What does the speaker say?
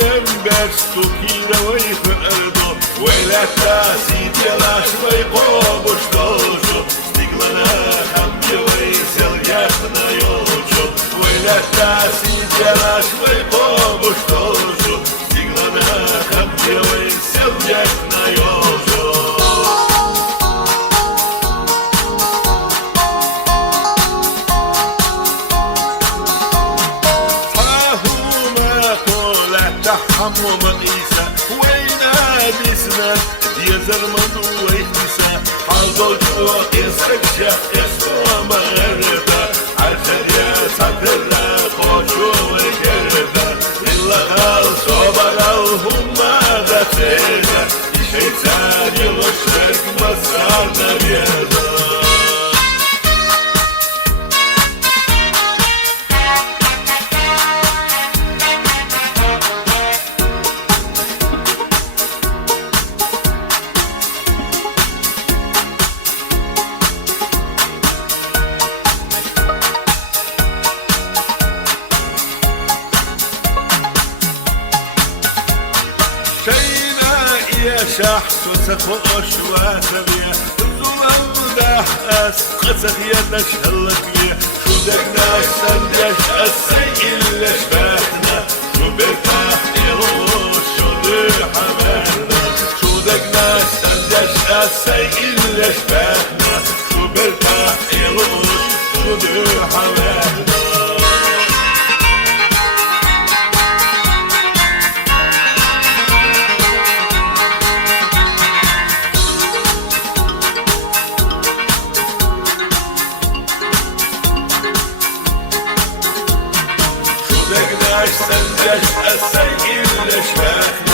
بستو كيرا ويفقردو ولا تاسي تلاش ويقوبش توشو ستيغلنا خمجي ويسل يخنا يوشو ولا تاسي تلاش ويقوبش توشو ستيغلنا خمجي ويسل يخنا يوشو حمو مقيسة وينا بسنا يزر مدو ويكسا حاضر جوق يسكشة يسوى مغربة عشان يسافر خوشو ويكربة إلا غال صوبة هم غسيلة يشيطان يغشك مسارنا بيضا شحت وسخوش واسبيع الظلام داح قصد يدك شلك بيه شو دقناش سندش السي إلا شبهنا شو برتاح يروش شو دي حملنا شو دقناش سندش السي إلا شبهنا شو برتاح يروش شو دي حملنا سندش السيء الاشباح